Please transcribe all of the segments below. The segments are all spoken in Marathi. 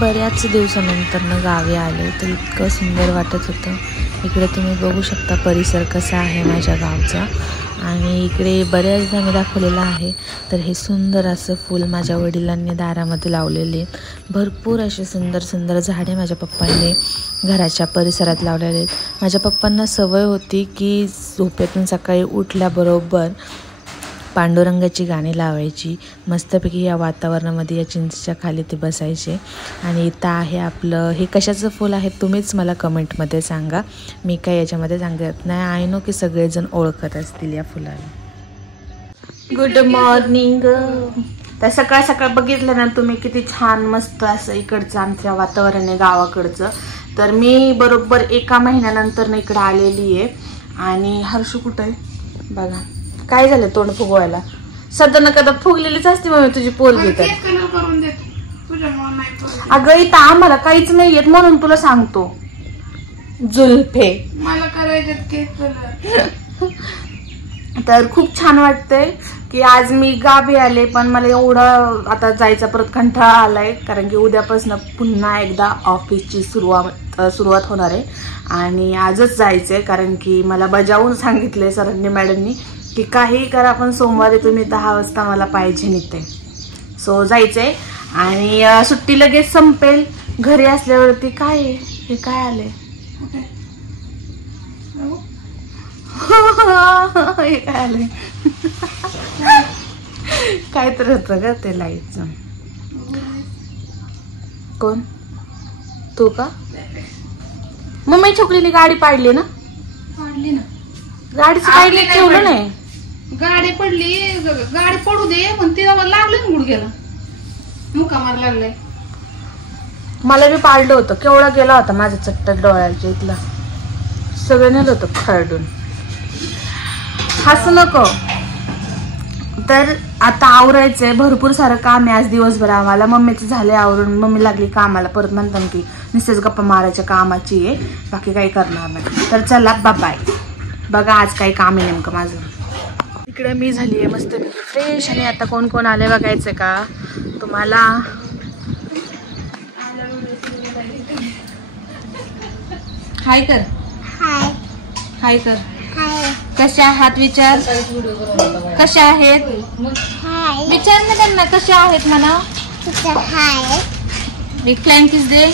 बऱ्याच दिवसानंतर गावी आले तर इतकं सुंदर वाटत होतं। इकडे तुम्ही बघू शकता परिसर कसा आहे माझ्या गावचा। आणि इकडे बऱ्याचदा मी दाखवलेलं आहे। तर हे सुंदर असं फूल माझ्या वडिलांनी दारामध्ये लावलेले, भरपूर असे सुंदर सुंदर झाडे माझ्या पप्पांनी घराच्या परिसरात लावलेले आहेत। माझ्या पप्पांना सवय होती की झोपेतून सकाळी उठल्याबरोबर पांडुरंगाची गाणी लावायची, मस्तपैकी या वातावरणामध्ये या चिंचेच्या खाली ते बसायचे। आणि इथं आहे आपलं, हे कशाचं फूल आहे तुम्हीच मला कमेंटमध्ये सांगा, मी काय याच्यामध्ये सांगत नाही। आय नो की सगळेजण ओळखत असतील या फुलाला। Good morning. तर सकाळ सकाळ बघितलं ना तुम्ही किती छान मस्त असं इकडचं आमच्या वातावरण आहे गावाकडचं। तर मी बरोबर 1 महिन्यानंतर इकडे आलेली आहे। आणि हर्षू कुठं आहे बघा, काय झालं तोंड फुगवायला? सध्या न कदा फुगलेलीच असते मम्मी तुझी पोरगी। तर अगं इथं आम्हाला काहीच नाही येत म्हणून तुला सांगतो, जुल्फे मला करायचे। तर खूप छान वाटतंय की आज मी गावी आले, पण मला एवढं आता जायचा परत कंटाळा आलाय, कारण की उद्यापासून पुन्हा एकदा ऑफिसची सुरुवात होणार आहे। आणि आजच जायचंय, कारण की मला बजावून सांगितलंय सरांनी मॅडमनी की काही करा पण सोमवारी तुम्ही 10 वाजता मला पाहिजे निघते। सो जायचंय आणि सुट्टी लगेच संपेल। घरी असल्यावरती काय हे काय आले हे काय आले काय तर होतं ग ते लाईटचं। कोण तू का? मम्मी छोकरीने गाडी पाडली ना? पाडली ना, गाडीचं काही ठेवलं नाही, गाडी पडली, गाडी पडू दे पण तिला लागलं ना गुडघ्याला, मुका मार लागलाय। मला बी पाडलं होतं, केवढा गेला होता माझ्या चट्ट डोळ्याच्या इथला, सगळं नेलं होतं खरडून। हसू नको। तर आता आवरायचंय, भरपूर सारं काम आहे आज दिवसभर आम्हाला। मम्मीचं झालंय आवरून, मम्मी लागली कामाला, परत म्हणतात की नुसतेच गप्पा मारायच्या कामाची आहे, बाकी काही करणार नाही। तर चला बाय। बघा आज काही काम आहे नेमकं माझं। इकडे मी झाली आहे मस्त फ्रेश, आणि आता कोण कोण आले बघायचं का तुम्हाला? हाय कर, हाय कर। कशा आहात विचार, कशा आहेत विचार ना त्यांना, कशा आहेत म्हणा। एक फ्लॅन किस दे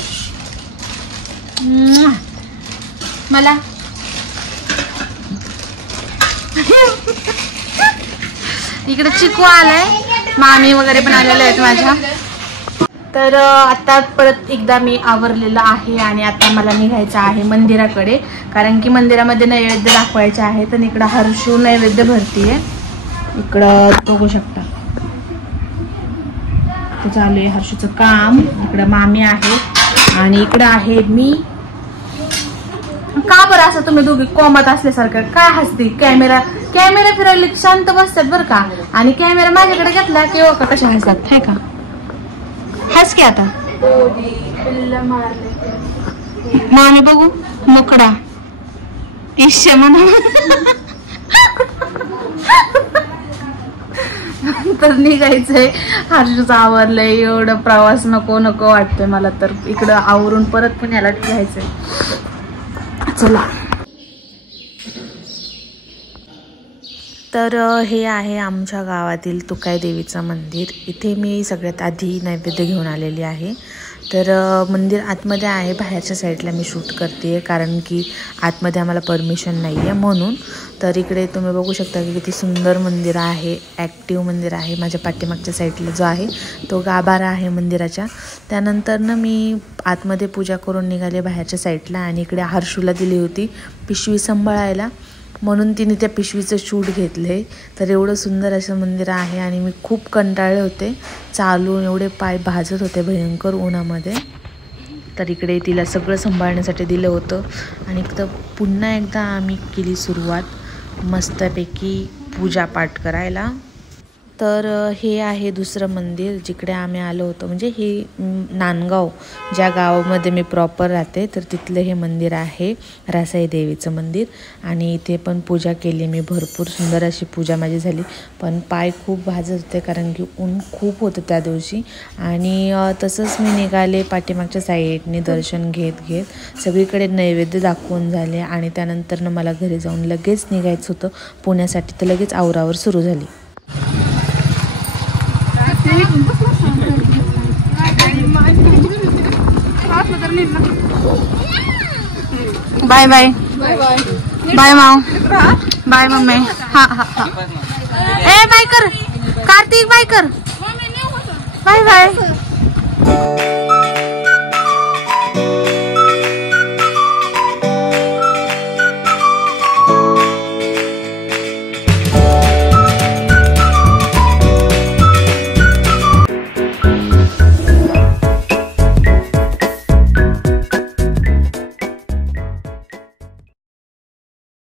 मला। इकडे चिकू आलाय, मामी वगैरे पण आलेले आहेत माझ्या। तर आता परत एकदा मी आवरलेलं आहे आणि आता मला निघायचं आहे मंदिराकडे, कारण की मंदिरामध्ये नैवेद्य दाखवायचे आहे। तर इकडं हर्षू नैवेद्य भरतीये, इकडं बघू शकता तर चालू आहे हर्षूचं काम। इकडं मामी आहे आणि इकडं आहे मी। का बरं असं तुम्ही दोघी कोमत असल्यासारखं काय हसती? कॅमेरा फिरवले शांत बसतात बरं का, आणि कॅमेरा माझ्याकडे घेतला की का कशा हसतात, है का? हस की आता मामी बघू मुकडा ईश्य म्हणा। तर निघायचंय, हर्षूचं आवरलंय, एवढं प्रवास नको वाटतंय मला। तर इकडं आवरून परत पुण्याला निघायचंय, चला। तर हे आहे आमच्या गावातील तुकाई देवीचं मंदिर। इथे मी सगळ्यात आधी नैवेद्य घेऊन आलेली आहे। तर मंदिर आतमध्ये आहे, बाहेरच्या साईडला मी शूट करते कारण की आतमध्ये आम्हाला परमिशन नाही आहे म्हणून। तर इकडे तुम्ही बघू शकता की किती सुंदर मंदिर आहे, ॲक्टिव्ह मंदिर आहे। माझ्या पाठीमागच्या साईडला जो आहे तो गाभारा आहे मंदिराच्या। त्यानंतर मी आतमध्ये पूजा करून निघाले बाहेरच्या साईडला, आणि इकडे हर्षूला दिली होती पिशवी सांभाळायला, म्हणून तिने त्या पिशवीचं शूट घेतले। तर एवढं सुंदर असं मंदिर आहे, आणि मी खूप कंटाळले होते चालून, एवढे पाय भाजत होते भयंकर उन्हामध्ये। तर इकडे तिला सगळं सांभाळण्यासाठी दिलं होतं, आणि तर पुन्हा एकदा आम्ही केली सुरुवात मस्तपैकी पूजापाठ करायला। तर हे आहे दुसरं मंदिर जिकडे आम्ही आलो होतो, म्हणजे हे नांदगाव ज्या गावामध्ये मी प्रॉपर राहते तर तिथलं हे मंदिर आहे, रासाई देवीचं मंदिर. आणि इथे पण पूजा केली मी, भरपूर सुंदर अशी पूजा माझी झाली. पण पाय खूप भाजत होते कारण की ऊन खूप होतं त्या दिवशी. आणि तसंच मी निघाले पाठीमागच्या साईडने दर्शन घेत घेत, सगळीकडे नैवेद्य दाखवून झाले. आणि त्यानंतर मला घरी जाऊन लगेच निघायचं होतं पुण्यासाठी, तर लगेच आवरावर सुरू झाली. बाय बाय बाय माव, बाय मम्मी. हा हा हा. ए बाय कर कार्तिक, बाय कर, बाय बाय.